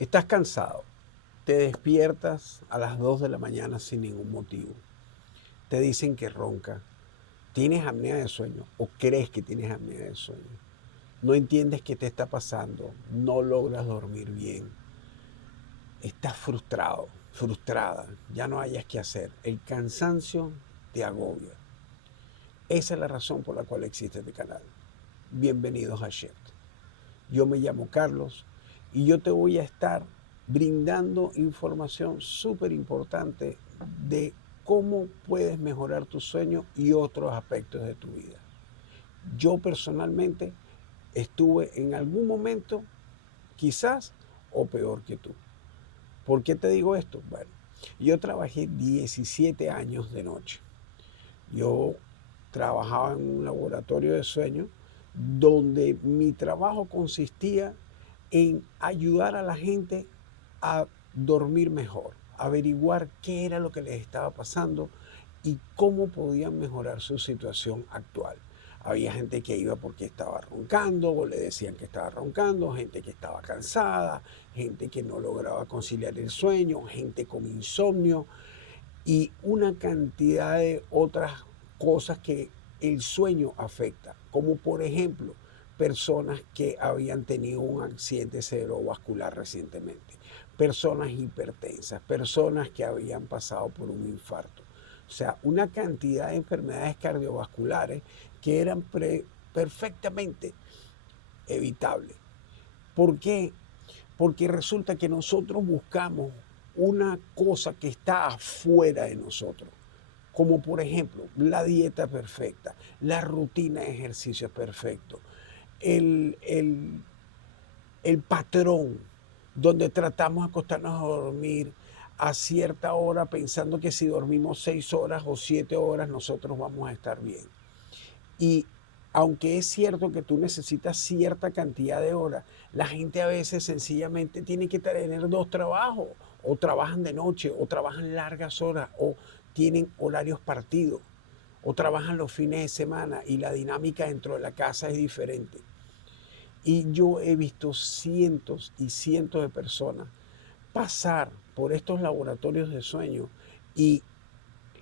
Estás cansado, te despiertas a las 2 de la mañana sin ningún motivo. Te dicen que ronca, tienes apnea de sueño o crees que tienes apnea de sueño. No entiendes qué te está pasando, no logras dormir bien. Estás frustrado, frustrada, ya no hayas qué hacer. El cansancio te agobia. Esa es la razón por la cual existe este canal. Bienvenidos a Shift. Yo me llamo Carlos y yo te voy a estar brindando información súper importante de cómo puedes mejorar tu sueño y otros aspectos de tu vida. Yo personalmente estuve en algún momento quizás o peor que tú. ¿Por qué te digo esto? Bueno, yo trabajé 17 años de noche. Yo trabajaba en un laboratorio de sueño donde mi trabajo consistía en ayudar a la gente a dormir mejor, averiguar qué era lo que les estaba pasando y cómo podían mejorar su situación actual. Había gente que iba porque estaba roncando o le decían que estaba roncando, gente que estaba cansada, gente que no lograba conciliar el sueño, gente con insomnio y una cantidad de otras cosas que el sueño afecta, como por ejemplo personas que habían tenido un accidente cerebrovascular recientemente, personas hipertensas, personas que habían pasado por un infarto. O sea, una cantidad de enfermedades cardiovasculares que eran perfectamente evitables. ¿Por qué? Porque resulta que nosotros buscamos una cosa que está afuera de nosotros, como por ejemplo la dieta perfecta, la rutina de ejercicio perfecto, el, el, el patrón donde tratamos de acostarnos a dormir a cierta hora pensando que si dormimos 6 horas o 7 horas nosotros vamos a estar bien. Y aunque es cierto que tú necesitas cierta cantidad de horas, la gente a veces sencillamente tiene que tener dos trabajos, o trabajan de noche, o trabajan largas horas, o tienen horarios partidos, o trabajan los fines de semana y la dinámica dentro de la casa es diferente. Y yo he visto cientos y cientos de personas pasar por estos laboratorios de sueño y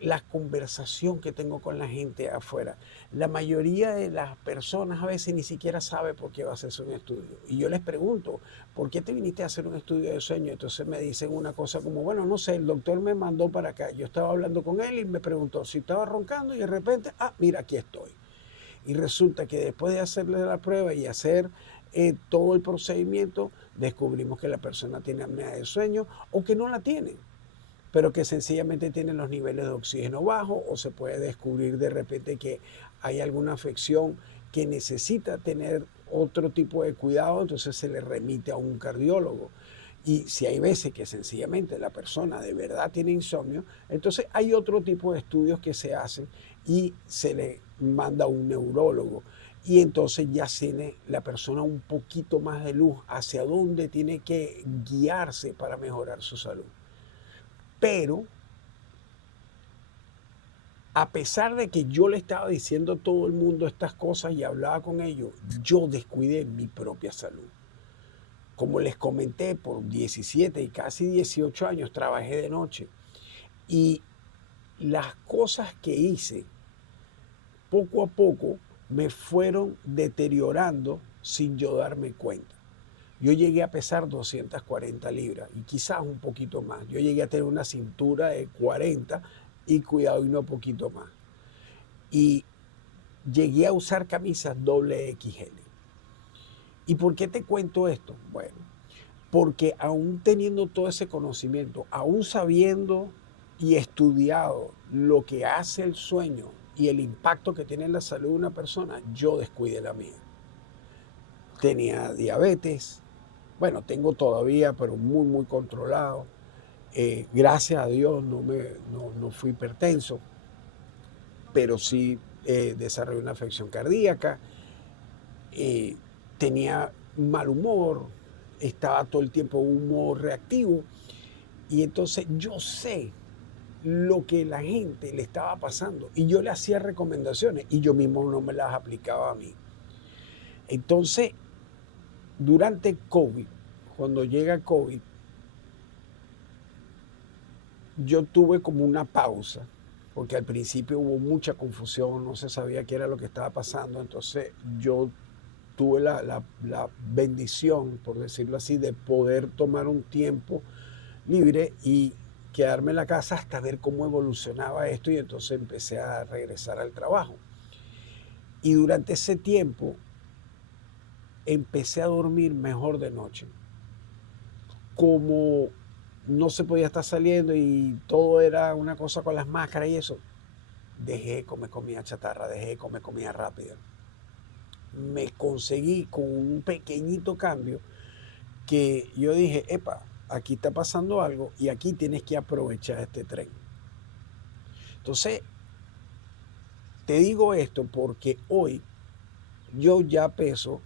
la conversación que tengo con la gente afuera. La mayoría de las personas a veces ni siquiera sabe por qué va a hacerse un estudio. Y yo les pregunto, ¿por qué te viniste a hacer un estudio de sueño? Entonces me dicen una cosa como, bueno, no sé, el doctor me mandó para acá. Yo estaba hablando con él y me preguntó si estaba roncando y de repente, mira, aquí estoy. Y resulta que después de hacerle la prueba y hacer todo el procedimiento, descubrimos que la persona tiene apnea de sueño o que no la tiene, pero que sencillamente tienen los niveles de oxígeno bajos o se puede descubrir de repente que hay alguna afección que necesita tener otro tipo de cuidado, entonces se le remite a un cardiólogo. Y si hay veces que sencillamente la persona de verdad tiene insomnio, entonces hay otro tipo de estudios que se hacen y se le manda a un neurólogo. Y entonces ya tiene la persona un poquito más de luz hacia dónde tiene que guiarse para mejorar su salud. Pero a pesar de que yo le estaba diciendo a todo el mundo estas cosas y hablaba con ellos, yo descuidé mi propia salud. Como les comenté, por 17 y casi 18 años trabajé de noche y las cosas que hice poco a poco me fueron deteriorando sin yo darme cuenta. Yo llegué a pesar 240 libras y quizás un poquito más. Yo llegué a tener una cintura de 40 y cuidado y no poquito más. Y llegué a usar camisas doble XL. ¿Y por qué te cuento esto? Bueno, porque aún teniendo todo ese conocimiento, aún sabiendo y estudiado lo que hace el sueño y el impacto que tiene en la salud de una persona, yo descuidé la mía. Tenía diabetes, bueno, tengo todavía, pero muy, muy controlado. Gracias a Dios no fui hipertenso, pero sí desarrollé una afección cardíaca. Tenía mal humor, estaba todo el tiempo en un humor reactivo y entonces yo sé lo que la gente le estaba pasando y yo le hacía recomendaciones y yo mismo no me las aplicaba a mí. Entonces, durante COVID, cuando llega COVID, yo tuve como una pausa, porque al principio hubo mucha confusión, no se sabía qué era lo que estaba pasando, entonces yo tuve la bendición, por decirlo así, de poder tomar un tiempo libre y quedarme en la casa hasta ver cómo evolucionaba esto y entonces empecé a regresar al trabajo. Y durante ese tiempo empecé a dormir mejor de noche. Como no se podía estar saliendo y todo era una cosa con las máscaras y eso, dejé de comer comida chatarra, dejé de comer comida rápida. Me conseguí con un pequeñito cambio que yo dije, epa, aquí está pasando algo y aquí tienes que aprovechar este tren. Entonces, te digo esto porque hoy yo ya peso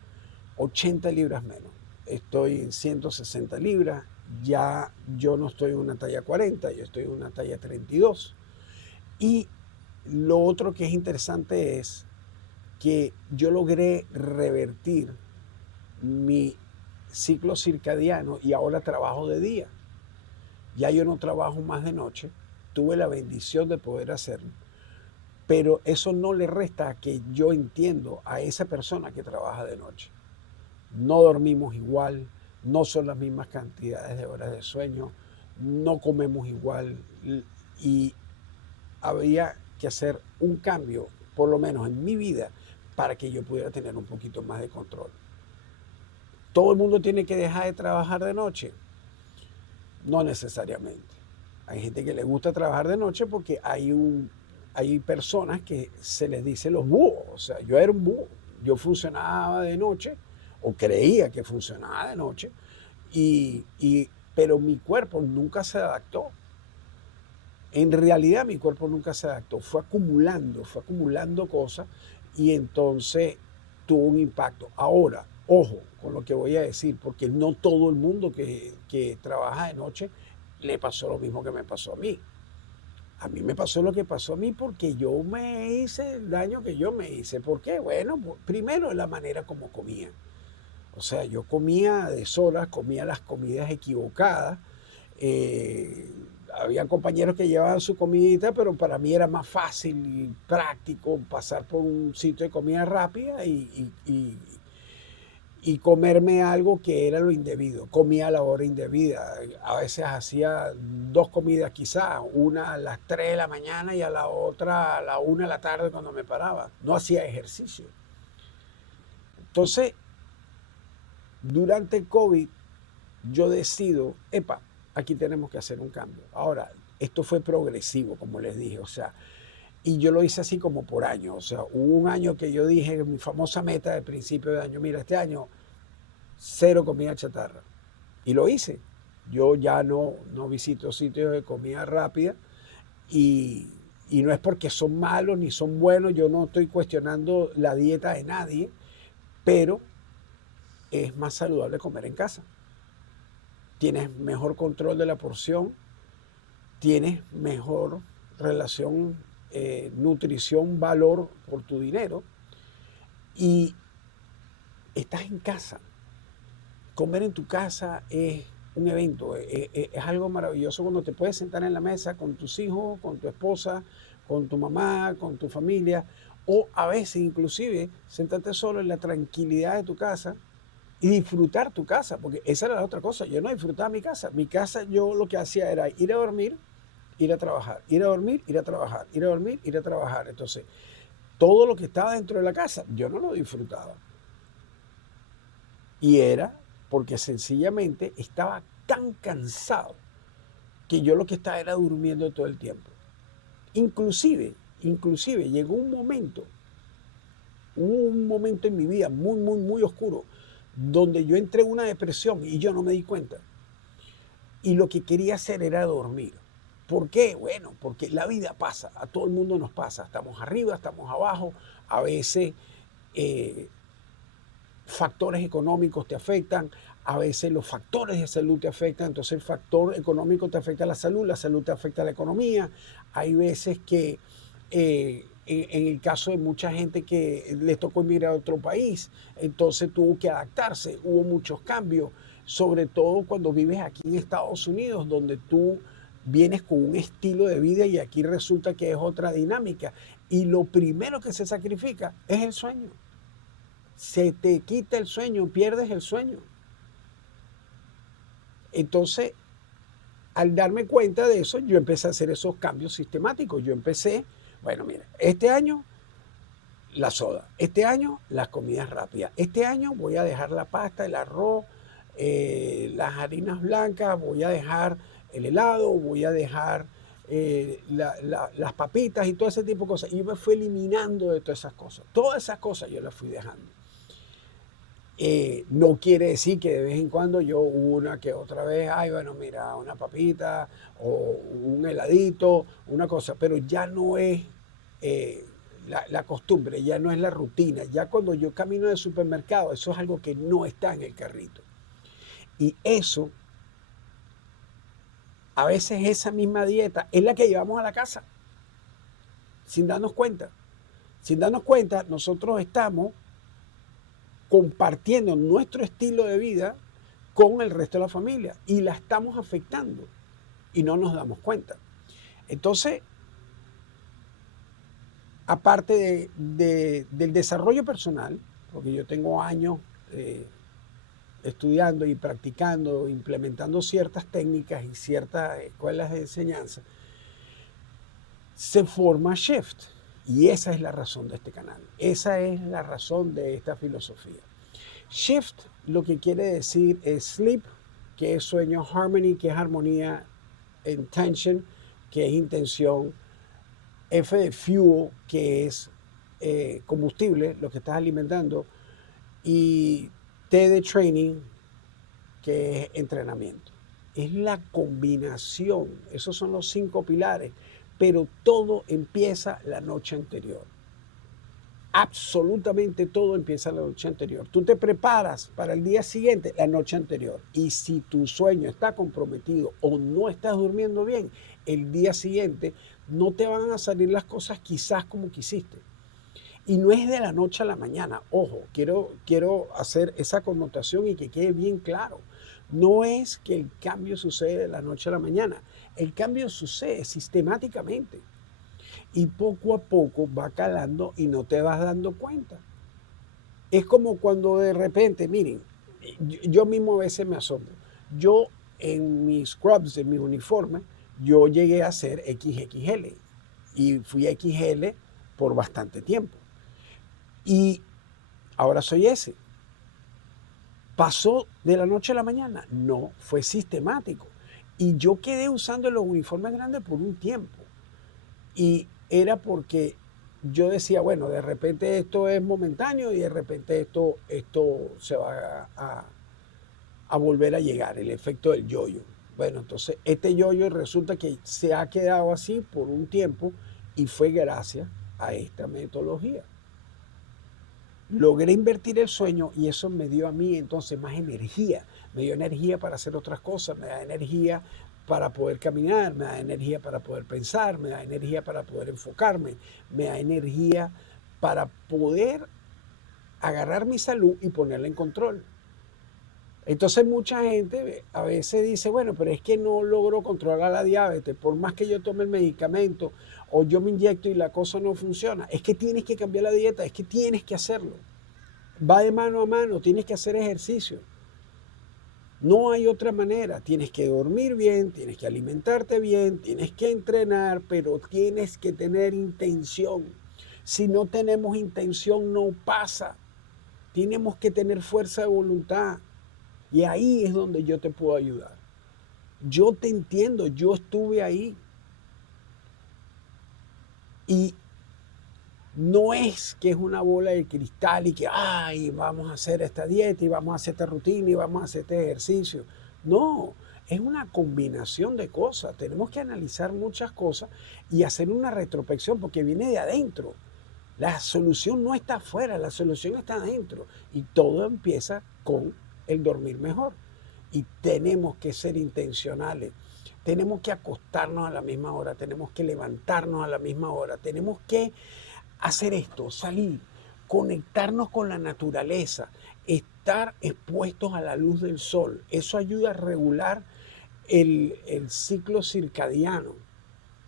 80 libras menos. Estoy en 160 libras, ya yo no estoy en una talla 40, yo estoy en una talla 32. Y lo otro que es interesante es que yo logré revertir mi ciclo circadiano y ahora trabajo de día. Ya yo no trabajo más de noche, tuve la bendición de poder hacerlo, pero eso no le resta a que yo entiendo a esa persona que trabaja de noche. No dormimos igual, no son las mismas cantidades de horas de sueño, no comemos igual y había que hacer un cambio, por lo menos en mi vida, para que yo pudiera tener un poquito más de control. ¿Todo el mundo tiene que dejar de trabajar de noche? No necesariamente. Hay gente que le gusta trabajar de noche porque hay personas que se les dice los búhos. O sea, yo era un búho. Yo funcionaba de noche o creía que funcionaba de noche, pero mi cuerpo nunca se adaptó. En realidad mi cuerpo nunca se adaptó. Fue acumulando cosas y entonces tuvo un impacto. Ahora, ojo con lo que voy a decir, porque no todo el mundo que trabaja de noche le pasó lo mismo que me pasó a mí. A mí me pasó lo que pasó a mí porque yo me hice el daño que yo me hice. ¿Por qué? Bueno, primero la manera como comía. O sea, yo comía de solas, comía las comidas equivocadas. Había compañeros que llevaban su comidita, pero para mí era más fácil y práctico pasar por un sitio de comida rápida y comerme algo que era lo indebido. Comía a la hora indebida. A veces hacía dos comidas quizás, una a las 3 de la mañana y a la otra a la 1 de la tarde cuando me paraba. No hacía ejercicio. Entonces, durante el COVID, yo decido, epa, aquí tenemos que hacer un cambio. Ahora, esto fue progresivo, como les dije, o sea, y yo lo hice así como por año. O sea, hubo un año que yo dije, mi famosa meta de principio de año, mira, este año, cero comida chatarra. Y lo hice. Yo ya no visito sitios de comida rápida y no es porque son malos ni son buenos, yo no estoy cuestionando la dieta de nadie, pero es más saludable comer en casa. Tienes mejor control de la porción, tienes mejor relación nutrición, valor por tu dinero y estás en casa. Comer en tu casa es un evento, es algo maravilloso cuando te puedes sentar en la mesa con tus hijos, con tu esposa, con tu mamá, con tu familia, o a veces inclusive sentarte solo en la tranquilidad de tu casa y disfrutar tu casa, porque esa era la otra cosa, yo no disfrutaba mi casa. Mi casa yo lo que hacía era ir a dormir, ir a trabajar, ir a dormir, ir a trabajar, ir a dormir, ir a trabajar. Entonces, todo lo que estaba dentro de la casa, yo no lo disfrutaba. Y era porque sencillamente estaba tan cansado que yo lo que estaba era durmiendo todo el tiempo. Inclusive llegó hubo un momento en mi vida muy oscuro, donde yo entré en una depresión y yo no me di cuenta. Y lo que quería hacer era dormir. ¿Por qué? Bueno, porque la vida pasa, a todo el mundo nos pasa. Estamos arriba, estamos abajo, a veces factores económicos te afectan, a veces los factores de salud te afectan, entonces el factor económico te afecta a la salud te afecta a la economía. Hay veces que en el caso de mucha gente que les tocó emigrar a otro país, entonces tuvo que adaptarse, hubo muchos cambios. sobre todo cuando vives aquí en Estados Unidos, donde tú vienes con un estilo de vida y aquí resulta que es otra dinámica. Y lo primero que se sacrifica es el sueño. Se te quita el sueño, pierdes el sueño. Entonces, al darme cuenta de eso, yo empecé a hacer esos cambios sistemáticos. Yo empecé, bueno, mira, este año la soda, este año las comidas rápidas, este año voy a dejar la pasta, el arroz, las harinas blancas, voy a dejar el helado, voy a dejar las papitas y todo ese tipo de cosas. Y yo me fui eliminando de todas esas cosas. Todas esas cosas yo las fui dejando. No quiere decir que de vez en cuando yo una que otra vez, ay, bueno, mira, una papita o un heladito, una cosa, pero ya no es la costumbre, ya no es la rutina. Ya cuando yo camino del supermercado, eso es algo que no está en el carrito. Y eso, a veces esa misma dieta es la que llevamos a la casa, sin darnos cuenta. Sin darnos cuenta, nosotros estamos compartiendo nuestro estilo de vida con el resto de la familia y la estamos afectando y no nos damos cuenta. Entonces, aparte del desarrollo personal, porque yo tengo años estudiando y practicando, implementando ciertas técnicas y ciertas escuelas de enseñanza, se forma Shift. Y esa es la razón de este canal. Esa es la razón de esta filosofía. Shift lo que quiere decir es sleep, que es sueño, harmony, que es armonía, intention, que es intención, F de fuel, que es combustible, lo que estás alimentando, y T de training, que es entrenamiento. Es la combinación, esos son los 5 pilares, pero todo empieza la noche anterior. Absolutamente todo empieza la noche anterior. Tú te preparas para el día siguiente la noche anterior. Y si tu sueño está comprometido o no estás durmiendo bien, el día siguiente no te van a salir las cosas quizás como quisiste. Y no es de la noche a la mañana. Ojo, quiero hacer esa connotación y que quede bien claro. No es que el cambio sucede de la noche a la mañana. El cambio sucede sistemáticamente. Y poco a poco va calando y no te vas dando cuenta. Es como cuando de repente, miren, yo mismo a veces me asombro. Yo en mis scrubs, en mis uniformes, yo llegué a ser XXL y fui XL por bastante tiempo. Y ahora soy S. ¿Pasó de la noche a la mañana? No, fue sistemático. Y yo quedé usando los uniformes grandes por un tiempo. Y era porque yo decía, bueno, de repente esto es momentáneo y de repente esto se va a volver a llegar, el efecto del yoyo. Bueno, entonces este yoyo resulta que se ha quedado así por un tiempo y fue gracias a esta metodología. Logré invertir el sueño y eso me dio a mí entonces más energía. Me dio energía para hacer otras cosas, me da energía para poder caminar, me da energía para poder pensar, me da energía para poder enfocarme, me da energía para poder agarrar mi salud y ponerla en control. Entonces mucha gente a veces dice, bueno, pero es que no logro controlar la diabetes, por más que yo tome el medicamento o yo me inyecto y la cosa no funciona. Es que tienes que cambiar la dieta, es que tienes que hacerlo. Va de mano a mano, tienes que hacer ejercicio. No hay otra manera, tienes que dormir bien, tienes que alimentarte bien, tienes que entrenar, pero tienes que tener intención. Si no tenemos intención no pasa. Tenemos que tener fuerza de voluntad. Y ahí es donde yo te puedo ayudar. Yo te entiendo, yo estuve ahí. Y no es que es una bola de cristal y que, ay, vamos a hacer esta dieta y vamos a hacer esta rutina y vamos a hacer este ejercicio. No, es una combinación de cosas. Tenemos que analizar muchas cosas y hacer una retrospección porque viene de adentro. La solución no está afuera, la solución está adentro. Y todo empieza con el dormir mejor. Y tenemos que ser intencionales. Tenemos que acostarnos a la misma hora, tenemos que levantarnos a la misma hora, tenemos que hacer esto, salir, conectarnos con la naturaleza, estar expuestos a la luz del sol. Eso ayuda a regular el ciclo circadiano.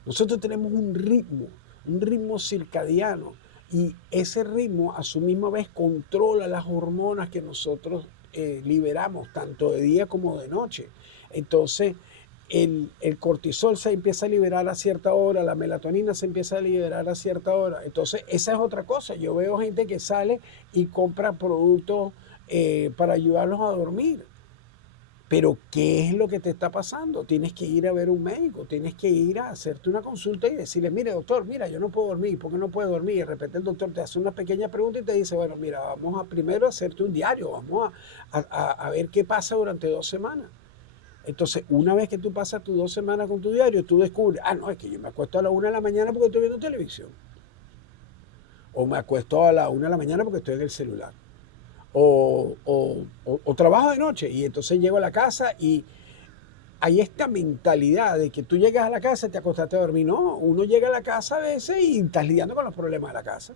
Nosotros tenemos un ritmo circadiano, y ese ritmo a su misma vez controla las hormonas que nosotros liberamos, tanto de día como de noche. Entonces, el cortisol se empieza a liberar a cierta hora, la melatonina se empieza a liberar a cierta hora. Entonces, esa es otra cosa. Yo veo gente que sale y compra productos para ayudarlos a dormir. Pero, ¿qué es lo que te está pasando? Tienes que ir a ver un médico, tienes que ir a hacerte una consulta y decirle, mire, doctor, mira, yo no puedo dormir. ¿Por qué no puedo dormir? Y de repente el doctor te hace una pequeña pregunta y te dice, bueno, mira, vamos a primero hacerte un diario, vamos a ver qué pasa durante 2 semanas. Entonces, una vez que tú pasas tus 2 semanas con tu diario, tú descubres, no, es que yo me acuesto a la 1 de la mañana porque estoy viendo televisión. O me acuesto a la 1 de la mañana porque estoy en el celular. O trabajo de noche y entonces llego a la casa y hay esta mentalidad de que tú llegas a la casa y te acostaste a dormir. No, uno llega a la casa a veces y estás lidiando con los problemas de la casa.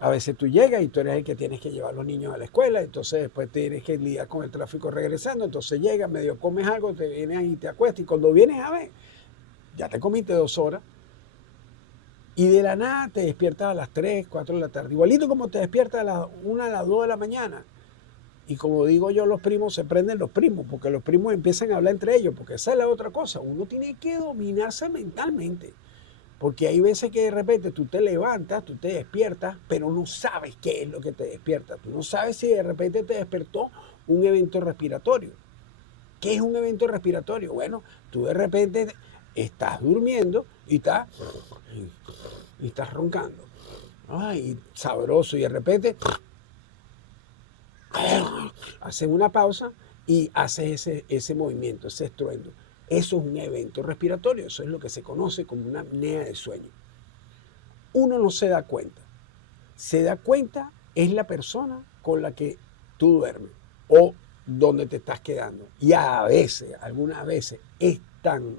A veces tú llegas y tú eres el que tienes que llevar a los niños a la escuela, entonces después tienes que lidiar con el tráfico regresando, entonces llegas, medio comes algo, te vienes ahí y te acuestas, y cuando vienes a ver, ya te comiste 2 horas, y de la nada te despiertas a las 3, 4 de la tarde, igualito como te despiertas a las 1, a las 2 de la mañana. Y como digo yo, los primos se prenden los primos, porque los primos empiezan a hablar entre ellos, porque esa es la otra cosa, uno tiene que dominarse mentalmente. Porque hay veces que de repente tú te levantas, tú te despiertas, pero no sabes qué es lo que te despierta. Tú no sabes si de repente te despertó un evento respiratorio. ¿Qué es un evento respiratorio? Bueno, tú de repente estás durmiendo y estás roncando. Ay, sabroso. Y de repente haces una pausa y haces ese movimiento, ese estruendo. Eso es un evento respiratorio, eso es lo que se conoce como una apnea de sueño. Uno no se da cuenta. Se da cuenta es la persona con la que tú duermes o donde te estás quedando. Y a veces, algunas veces, es tan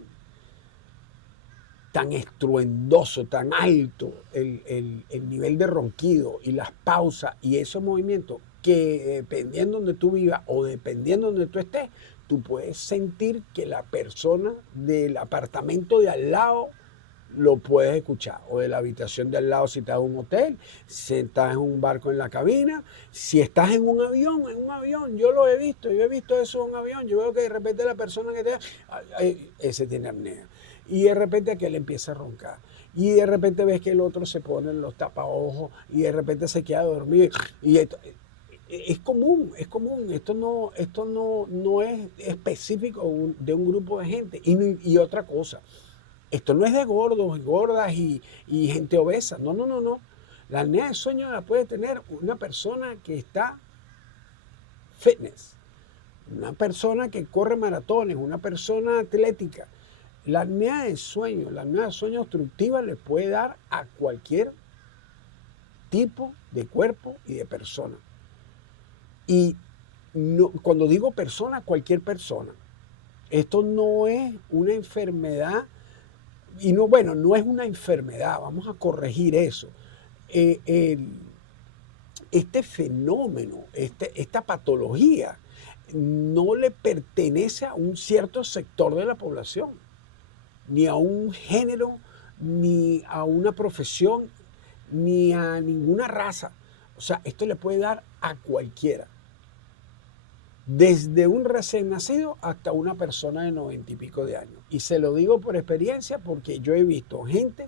estruendoso, tan alto el nivel de ronquido y las pausas y esos movimientos que dependiendo donde tú vivas o dependiendo donde tú estés, tú puedes sentir que la persona del apartamento de al lado lo puedes escuchar, o de la habitación de al lado si estás en un hotel, si estás en un barco en la cabina, si estás en un avión, yo lo he visto, yo he visto eso en un avión, yo veo que de repente la persona que ese tiene apnea, y de repente aquel empieza a roncar, y de repente ves que el otro se pone en los tapaojos, y de repente se queda dormido, y esto, es común, esto no es específico de un grupo de gente, y otra cosa. Esto no es de gordos, gordas y gente obesa. No. La apnea de sueño la puede tener una persona que está fitness, una persona que corre maratones, una persona atlética. La apnea de sueño obstructiva le puede dar a cualquier tipo de cuerpo y de persona. Y cuando digo persona, cualquier persona. Esto no es una enfermedad. Y no es una enfermedad, vamos a corregir eso. Este fenómeno, esta patología, no le pertenece a un cierto sector de la población, ni a un género, ni a una profesión, ni a ninguna raza. O sea, esto le puede dar a cualquiera. Desde un recién nacido hasta una persona de 90 y pico de años. Y se lo digo por experiencia porque yo he visto gente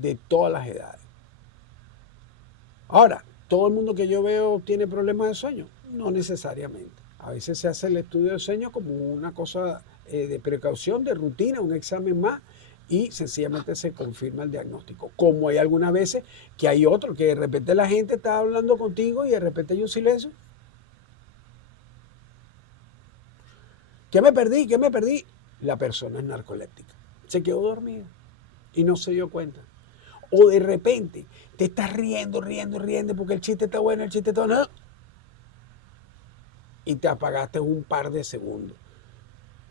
de todas las edades. Ahora, ¿todo el mundo que yo veo tiene problemas de sueño? No necesariamente. A veces se hace el estudio de sueño como una cosa de precaución, de rutina, un examen más, y sencillamente se confirma el diagnóstico. Como hay algunas veces que hay otro, que de repente la gente está hablando contigo y de repente hay un silencio. ¿Qué me perdí? La persona es narcoléptica. Se quedó dormida y no se dio cuenta. O de repente te estás riendo porque el chiste está bueno, no. Y te apagaste un par de segundos.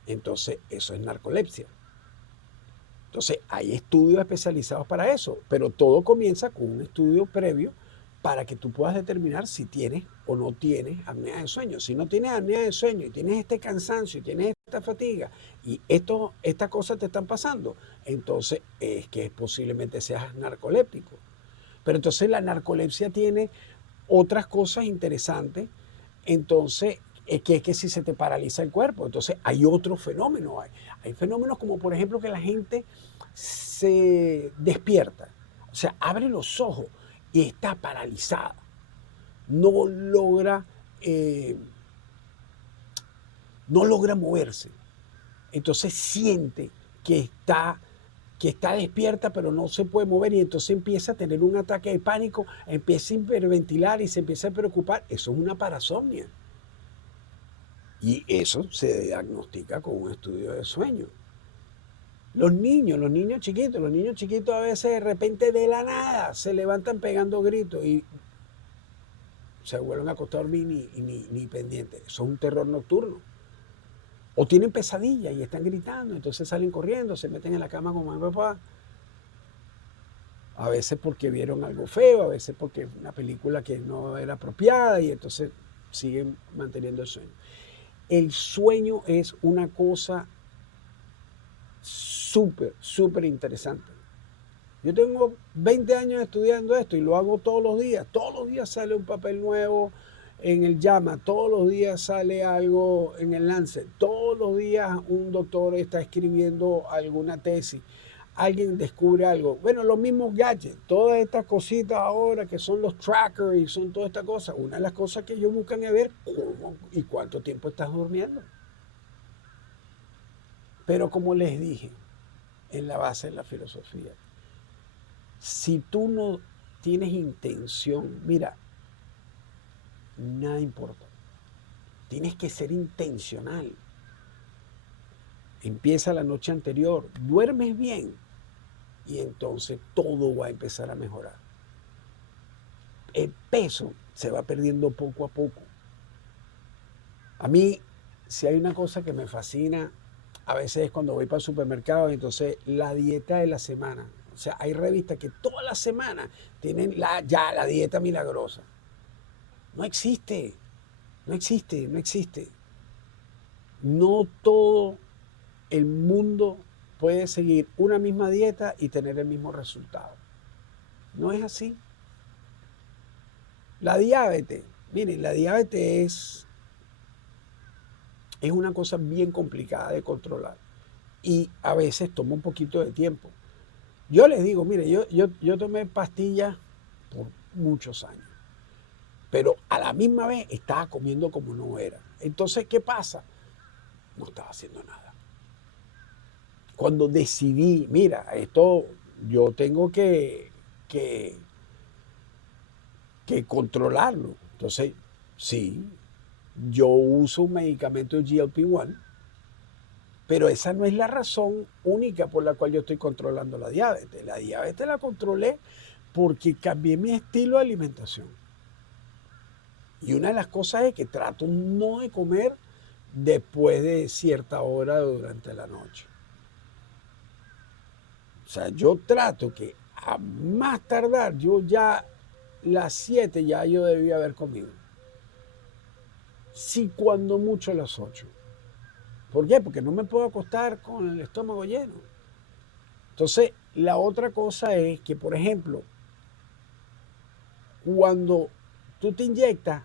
Entonces, eso es narcolepsia. Entonces, hay estudios especializados para eso, pero todo comienza con un estudio previo para que tú puedas determinar si tienes o no tienes apnea de sueño. Si no tienes apnea de sueño y tienes este cansancio y tienes esta fatiga y estas cosas te están pasando, entonces es que posiblemente seas narcoléptico. Pero entonces la narcolepsia tiene otras cosas interesantes, entonces es que si se te paraliza el cuerpo, entonces hay otro fenómeno. Hay fenómenos como por ejemplo que la gente se despierta, o sea, abre los ojos y está paralizada, no logra, eh, no logra moverse, entonces siente que está despierta pero no se puede mover y entonces empieza a tener un ataque de pánico, empieza a hiperventilar y se empieza a preocupar. Eso es una parasomnia. Y eso se diagnostica con un estudio de sueño. Los niños chiquitos a veces de repente de la nada se levantan pegando gritos y se vuelven a acostar a dormir ni pendientes. Eso es un terror nocturno. O tienen pesadillas y están gritando, entonces salen corriendo, se meten en la cama con mamá y papá. A veces porque vieron algo feo, a veces porque una película que no era apropiada y entonces siguen manteniendo el sueño. El sueño es una cosa súper interesante. Yo tengo 20 años estudiando esto y lo hago todos los días. Todos los días sale un papel nuevo en el JAMA, todos los días sale algo en el Lancet, todos los días un doctor está escribiendo alguna tesis, alguien descubre algo. Bueno, los mismos gadgets, todas estas cositas ahora que son los trackers y son todas estas cosas. Una de las cosas que ellos buscan es ver cómo y cuánto tiempo estás durmiendo. Pero como les dije, en la base de la filosofía, si tú no tienes intención, mira, nada importa. Tienes que ser intencional. Empieza la noche anterior, duermes bien y entonces todo va a empezar a mejorar. El peso se va perdiendo poco a poco. A mí, si hay una cosa que me fascina, a veces es cuando voy para el supermercado y entonces la dieta de la semana. O sea, hay revistas que toda la semana tienen ya la dieta milagrosa. No existe, no existe, no existe. No todo el mundo puede seguir una misma dieta y tener el mismo resultado. No es así. La diabetes, miren, la diabetes es una cosa bien complicada de controlar y a veces toma un poquito de tiempo. Yo les digo, mire, yo tomé pastillas por muchos años, pero a la misma vez estaba comiendo como no era. Entonces, ¿qué pasa? No estaba haciendo nada. Cuando decidí, mira, esto yo tengo que controlarlo. Entonces, sí, yo uso un medicamento GLP-1, pero esa no es la razón única por la cual yo estoy controlando la diabetes. La diabetes la controlé porque cambié mi estilo de alimentación. Y una de las cosas es que trato no de comer después de cierta hora durante la noche. O sea, yo trato que a más tardar, yo ya las 7 ya yo debía haber comido. Sí, cuando mucho las 8. ¿Por qué? Porque no me puedo acostar con el estómago lleno. Entonces, la otra cosa es que, por ejemplo, cuando tú te inyectas,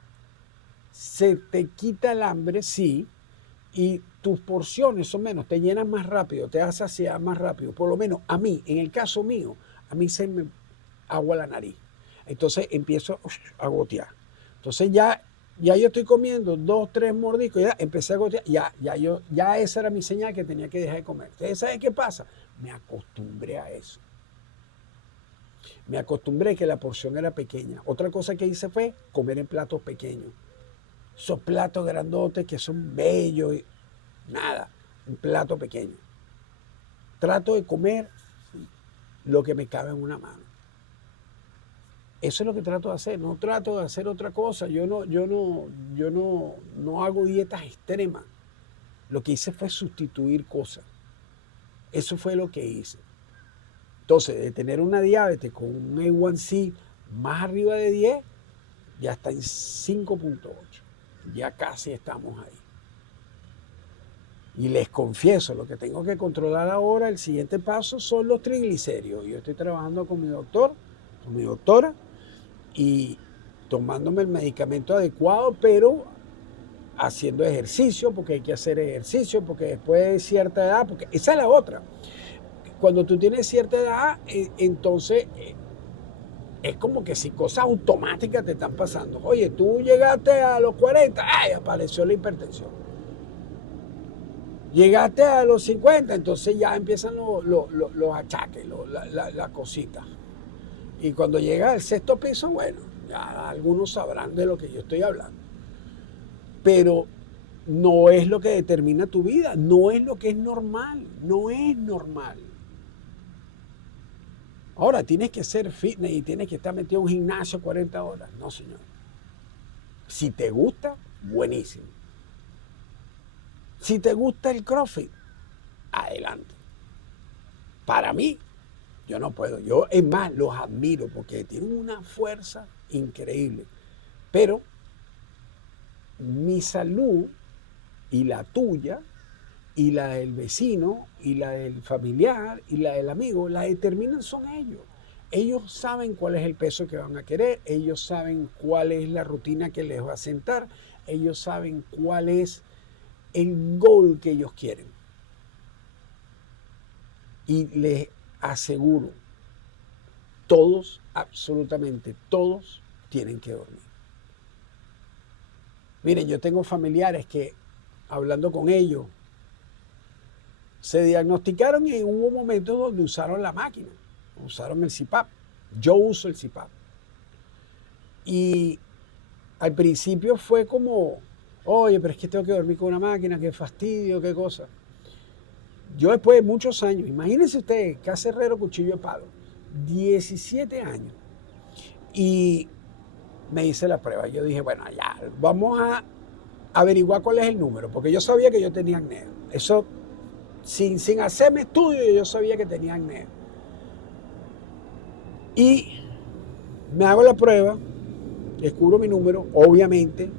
se te quita el hambre, sí, y tus porciones son menos, te llenas más rápido, te das saciar más rápido. Por lo menos a mí, en el caso mío, a mí se me agua la nariz. Entonces empiezo a gotear. Entonces ya yo estoy comiendo 2, 3 mordiscos, ya empecé a gotear, ya esa era mi señal que tenía que dejar de comer. Ustedes saben qué pasa, me acostumbré a eso. Me acostumbré que la porción era pequeña. Otra cosa que hice fue comer en platos pequeños. Esos platos grandotes que son bellos, nada, un plato pequeño. Trato de comer lo que me cabe en una mano. Eso es lo que trato de hacer, no trato de hacer otra cosa. Yo no hago dietas extremas. Lo que hice fue sustituir cosas. Eso fue lo que hice. Entonces, de tener una diabetes con un A1C Más arriba de 10, ya está en 5.8. Ya casi estamos ahí. Y les confieso, lo que tengo que controlar ahora, el siguiente paso son los triglicéridos. Yo estoy trabajando con mi doctor, con mi doctora, y tomándome el medicamento adecuado, pero haciendo ejercicio, porque hay que hacer ejercicio, porque después de cierta edad, porque esa es la otra. Cuando tú tienes cierta edad, entonces es como que si cosas automáticas te están pasando. Oye, tú llegaste a los 40, ¡ay! Apareció la hipertensión. Llegaste a los 50, entonces ya empiezan los achaques, la cosita. Y cuando llega al sexto piso, bueno, ya algunos sabrán de lo que yo estoy hablando. Pero no es lo que determina tu vida, no es lo que es normal, no es normal. Ahora, tienes que ser fitness y tienes que estar metido en un gimnasio 40 horas. No, señor. Si te gusta, buenísimo. Si te gusta el CrossFit, adelante. Para mí, yo no puedo. Yo, es más, los admiro porque tienen una fuerza increíble. Pero mi salud y la tuya y la del vecino y la del familiar y la del amigo, la determinan son ellos. Ellos saben cuál es el peso que van a querer, ellos saben cuál es la rutina que les va a sentar, ellos saben cuál es el goal que ellos quieren. Y les aseguro, todos, absolutamente todos, tienen que dormir. Miren, yo tengo familiares que, hablando con ellos, se diagnosticaron y hubo momentos donde usaron la máquina, usaron el CPAP. Yo uso el CPAP. Y al principio fue como, oye, pero es que tengo que dormir con una máquina, qué fastidio, qué cosa. Yo después de muchos años, imagínense ustedes, Cacerrero Cuchillo de Palo, 17 años. Y me hice la prueba. Yo dije, bueno, ya, vamos a averiguar cuál es el número, porque yo sabía que yo tenía acné. Eso, sin hacerme estudio, yo sabía que tenía acné. Y me hago la prueba, descubro mi número, obviamente,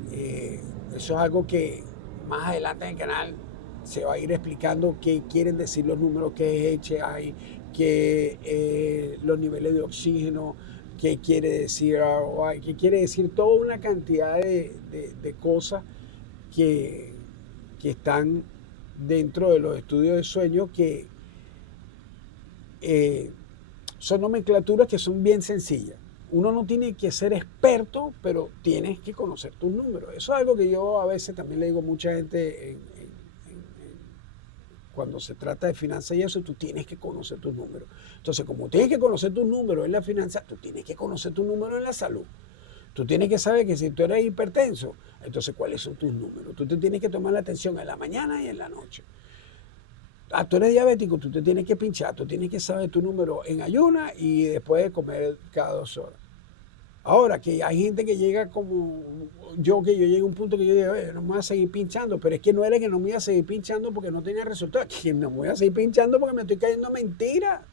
eso es algo que más adelante en el canal se va a ir explicando qué quieren decir los números, qué es HI, qué los niveles de oxígeno, qué quiere decir ROI, qué quiere decir toda una cantidad de cosas que están dentro de los estudios de sueño que son nomenclaturas que son bien sencillas. Uno no tiene que ser experto, pero tienes que conocer tus números. Eso es algo que yo a veces también le digo a mucha gente cuando se trata de finanzas y eso, tú tienes que conocer tus números. Entonces, como tienes que conocer tus números en la finanza, tú tienes que conocer tus números en la salud. Tú tienes que saber que si tú eres hipertenso, entonces cuáles son tus números. Tú te tienes que tomar la atención en la mañana y en la noche. Tú eres diabético, tú te tienes que pinchar, tú tienes que saber tu número en ayuna y después de comer cada 2 horas. Ahora, que hay gente que llega como yo, que yo llegué a un punto que yo digo, no me voy a seguir pinchando, pero es que no era que no me iba a seguir pinchando porque no tenía resultado, que no me voy a seguir pinchando porque me estoy cayendo mentira.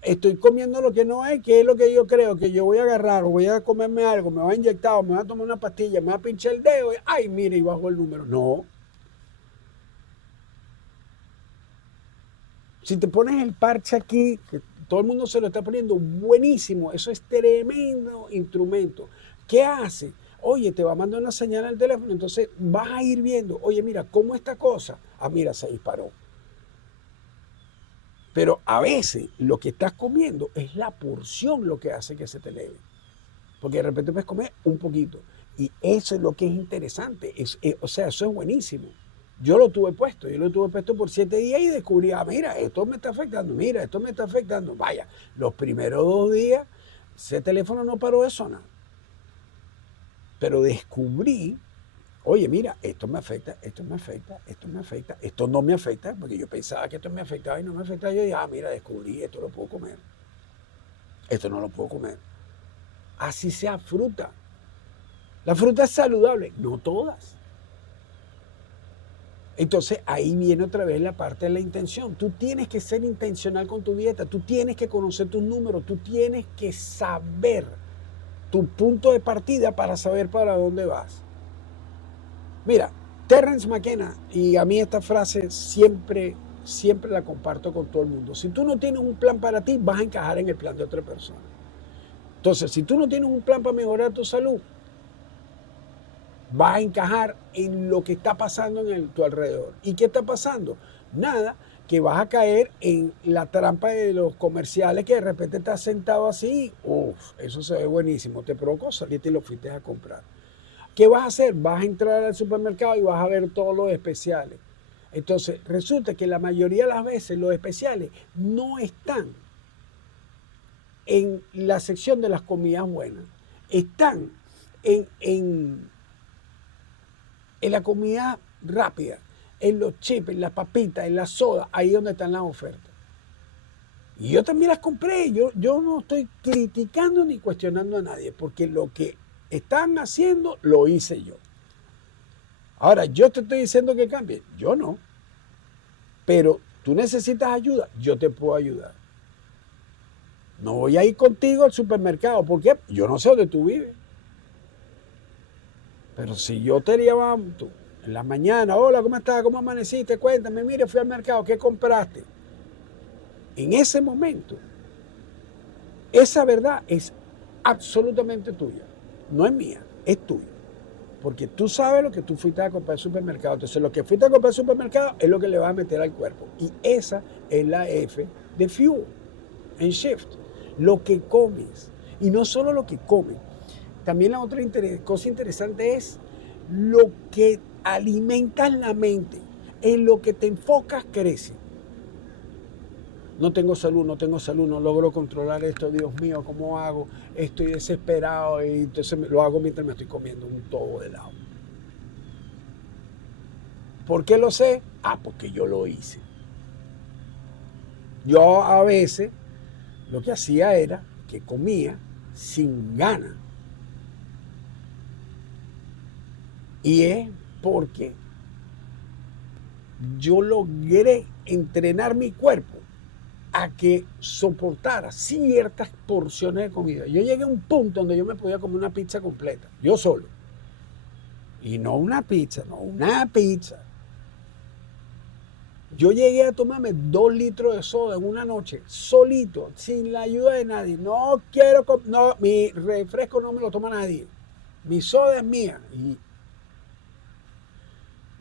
Estoy comiendo lo que no es, que es lo que yo creo, que yo voy a agarrar o voy a comerme algo, me voy a inyectar o me voy a tomar una pastilla, me voy a pinchar el dedo y, ay, mire, y bajo el número. No. Si te pones el parche aquí, que todo el mundo se lo está poniendo, buenísimo, eso es tremendo instrumento. ¿Qué hace? Oye, te va a mandar una señal al teléfono, entonces vas a ir viendo, oye, mira, ¿cómo esta cosa? Ah, mira, se disparó. Pero a veces lo que estás comiendo es la porción lo que hace que se te eleve. Porque de repente puedes comer un poquito. Y eso es lo que es interesante. O sea, eso es buenísimo. Yo lo tuve puesto por 7 días y descubrí, mira, esto me está afectando, mira, esto me está afectando. Vaya, los primeros 2 días ese teléfono no paró de sonar. Pero descubrí, oye, mira, esto me afecta, esto me afecta, esto me afecta, esto no me afecta, porque yo pensaba que esto me afectaba y no me afectaba. Yo dije, mira, descubrí, esto lo puedo comer. Esto no lo puedo comer. Así sea fruta. La fruta es saludable, no todas. Entonces ahí viene otra vez la parte de la intención. Tú tienes que ser intencional con tu dieta, tú tienes que conocer tus números, tú tienes que saber tu punto de partida para saber para dónde vas. Mira, Terrence McKenna, y a mí esta frase siempre la comparto con todo el mundo. Si tú no tienes un plan para ti, vas a encajar en el plan de otra persona. Entonces, si tú no tienes un plan para mejorar tu salud, vas a encajar en lo que está pasando en tu alrededor. ¿Y qué está pasando? Nada, que vas a caer en la trampa de los comerciales que de repente estás sentado así. Uf, eso se ve buenísimo. Te provocó, saliste y lo fuiste a comprar. ¿Qué vas a hacer? Vas a entrar al supermercado y vas a ver todos los especiales. Entonces, resulta que la mayoría de las veces los especiales no están en la sección de las comidas buenas. Están en la comida rápida, en los chips, en las papitas, en la soda, ahí donde están las ofertas. Y yo también las compré. Yo no estoy criticando ni cuestionando a nadie, porque lo que están haciendo lo hice yo. Ahora, yo te estoy diciendo que cambie. Yo no. Pero tú necesitas ayuda, yo te puedo ayudar. No voy a ir contigo al supermercado, porque yo no sé dónde tú vives. Pero si yo te levanto en la mañana, hola, ¿cómo estás? ¿Cómo amaneciste? Cuéntame, mire, fui al mercado, ¿qué compraste? En ese momento, esa verdad es absolutamente tuya. No es mía, es tuya. Porque tú sabes lo que tú fuiste a comprar al supermercado. Entonces, lo que fuiste a comprar al supermercado es lo que le vas a meter al cuerpo. Y esa es la F de Fuel en Shift. Lo que comes. Y no solo lo que comes. También la otra cosa interesante es lo que alimentas la mente. En lo que te enfocas, crece. No tengo salud, no logro controlar esto, Dios mío, ¿cómo hago? Estoy desesperado y entonces lo hago mientras me estoy comiendo un tobo de helado. ¿Por qué lo sé? Porque yo lo hice. Yo a veces lo que hacía era que comía sin ganas. Y es porque yo logré entrenar mi cuerpo a que soportara ciertas porciones de comida. Yo llegué a un punto donde yo me podía comer una pizza completa, yo solo. Y no una pizza. Yo llegué a tomarme 2 litros de soda en una noche, solito, sin la ayuda de nadie. No quiero, no, mi refresco no me lo toma nadie. Mi soda es mía y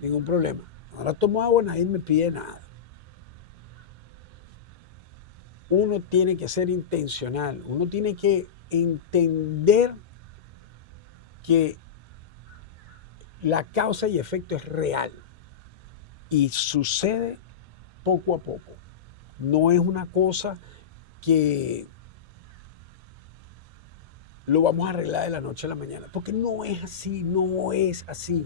ningún problema. Ahora tomo agua, nadie me pide nada. Uno tiene que ser intencional, uno tiene que entender que la causa y efecto es real y sucede poco a poco. No es una cosa que lo vamos a arreglar de la noche a la mañana, porque no es así, no es así.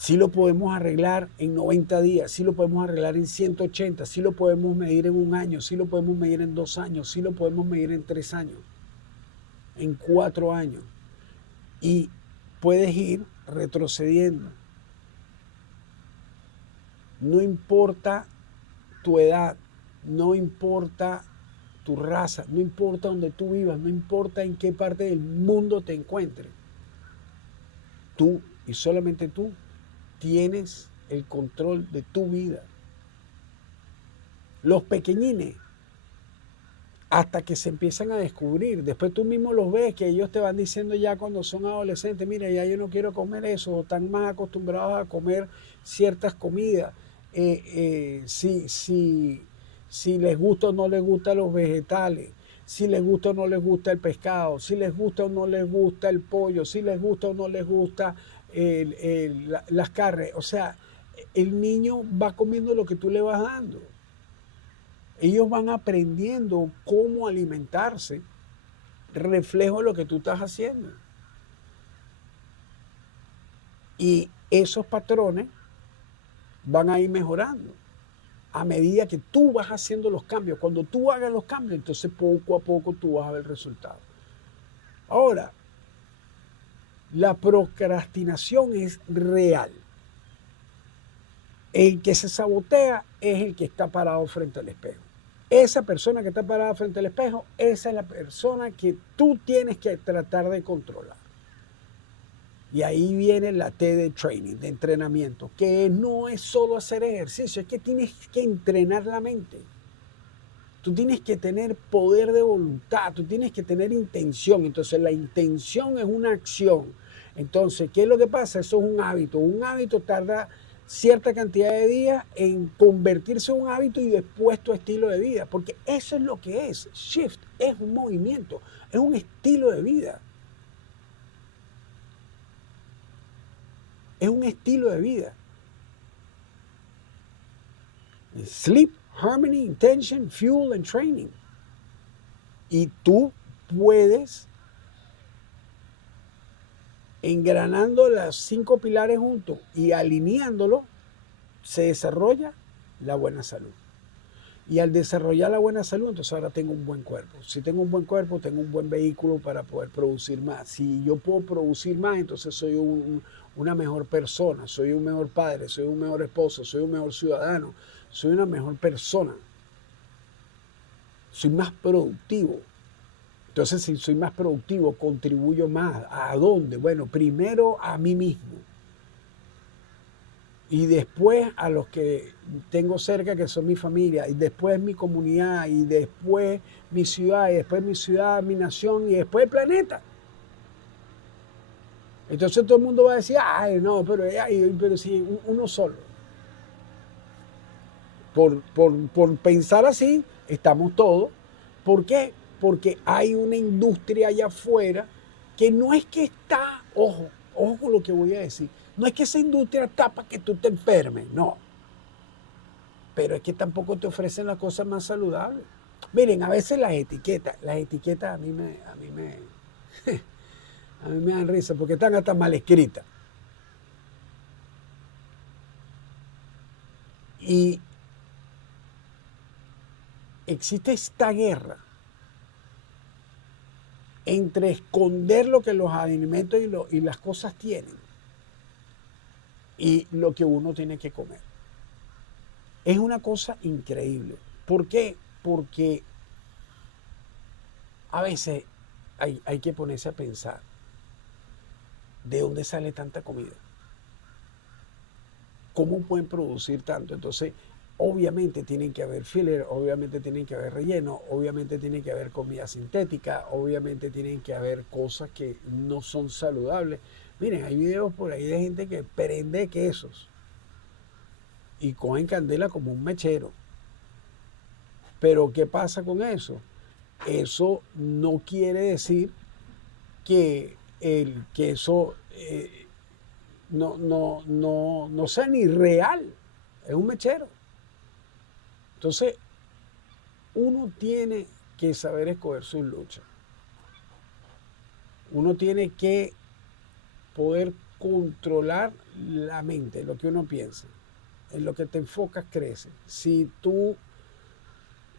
Sí lo podemos arreglar en 90 días, sí lo podemos arreglar en 180, sí lo podemos medir en 1 año, sí lo podemos medir en 2 años, sí lo podemos medir en 3 años, en 4 años. Y puedes ir retrocediendo. No importa tu edad, no importa tu raza, no importa donde tú vivas, no importa en qué parte del mundo te encuentres. Tú y solamente tú tienes el control de tu vida. Los pequeñines, hasta que se empiezan a descubrir, después tú mismo los ves que ellos te van diciendo ya cuando son adolescentes, mira, ya yo no quiero comer eso, o están más acostumbrados a comer ciertas comidas. Si les gusta o no les gusta los vegetales, si les gusta o no les gusta el pescado, si les gusta o no les gusta el pollo, si les gusta o no les gusta las carnes. O sea, el niño va comiendo lo que tú le vas dando. Ellos van aprendiendo cómo alimentarse, reflejo de lo que tú estás haciendo. Y esos patrones van a ir mejorando a medida que tú vas haciendo los cambios. Cuando tú hagas los cambios, entonces poco a poco tú vas a ver el resultado. Ahora, la procrastinación es real. El que se sabotea es el que está parado frente al espejo. Esa persona que está parada frente al espejo, esa es la persona que tú tienes que tratar de controlar. Y ahí viene la T de training, de entrenamiento, que no es solo hacer ejercicio, es que tienes que entrenar la mente. Tú tienes que tener poder de voluntad, tú tienes que tener intención. Entonces la intención es una acción. Entonces, ¿qué es lo que pasa? Eso es un hábito. Un hábito tarda cierta cantidad de días en convertirse en un hábito y después tu estilo de vida. Porque eso es lo que es. Shift es un movimiento, es un estilo de vida. Es un estilo de vida. Sleep, harmony, intention, fuel and training. Y tú puedes, engranando los 5 pilares juntos y alineándolo, se desarrolla la buena salud. Y al desarrollar la buena salud, entonces ahora tengo un buen cuerpo. Si tengo un buen cuerpo, tengo un buen vehículo para poder producir más. Si yo puedo producir más, entonces soy una mejor persona, soy un mejor padre, soy un mejor esposo, soy un mejor ciudadano, soy una mejor persona. Soy más productivo. Entonces, si soy más productivo, contribuyo más. ¿A dónde? Bueno, primero a mí mismo. Y después a los que tengo cerca, que son mi familia, y después mi comunidad, y después mi ciudad, y después mi ciudad, mi nación, y después el planeta. Entonces todo el mundo va a decir, ay, no, pero si uno solo. Por pensar así, estamos todos. ¿Por qué? Porque hay una industria allá afuera que no es que está, ojo con lo que voy a decir, no es que esa industria está para que tú te enfermes, no. Pero es que tampoco te ofrecen las cosas más saludables. Miren, a veces las etiquetas a mí me a mí me dan risa porque están hasta mal escritas. Y existe esta guerra entre esconder lo que los alimentos y las cosas tienen y lo que uno tiene que comer. Es una cosa increíble. ¿Por qué? Porque a veces hay que ponerse a pensar, ¿de dónde sale tanta comida? ¿Cómo pueden producir tanto? Entonces, obviamente tienen que haber filler, obviamente tienen que haber relleno, obviamente tiene que haber comida sintética, obviamente tienen que haber cosas que no son saludables. Miren, hay videos por ahí de gente que prende quesos y cogen candela como un mechero. Pero ¿qué pasa con eso? Eso no quiere decir que el queso no sea ni real. Es un mechero. Entonces, uno tiene que saber escoger sus luchas. Uno tiene que poder controlar la mente, lo que uno piensa. En lo que te enfocas crece. Si tú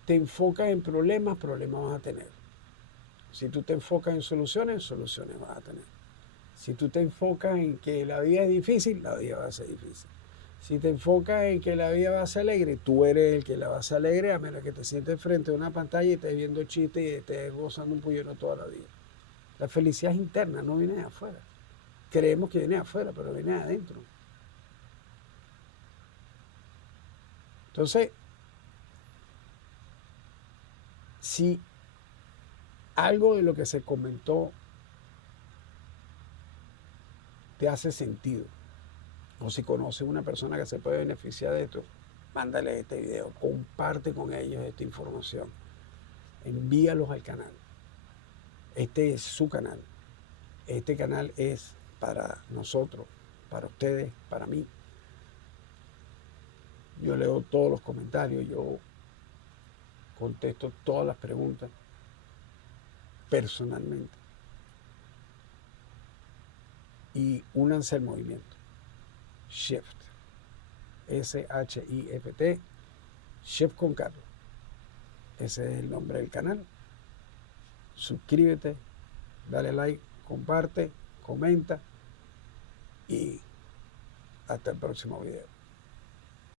te enfocas en problemas, problemas vas a tener. Si tú te enfocas en soluciones, soluciones vas a tener. Si tú te enfocas en que la vida es difícil, la vida va a ser difícil. Si te enfocas en que la vida va a ser alegre, tú eres el que la va a ser alegre, a menos que te sientes frente a una pantalla y estés viendo chistes y estés gozando un puñero toda la vida. La felicidad es interna, no viene de afuera. Creemos que viene de afuera, pero viene de adentro. Entonces, si algo de lo que se comentó te hace sentido, o si conoces una persona que se puede beneficiar de esto, mándale este video, comparte con ellos esta información, envíalos al canal. Este es su canal. Este canal es para nosotros, para ustedes, para mí. Yo leo todos los comentarios, yo contesto todas las preguntas personalmente. Y únanse al movimiento. Shift. S-H-I-F-T. Shift con Carlos. Ese es el nombre del canal. Suscríbete, dale like, comparte, comenta y hasta el próximo video.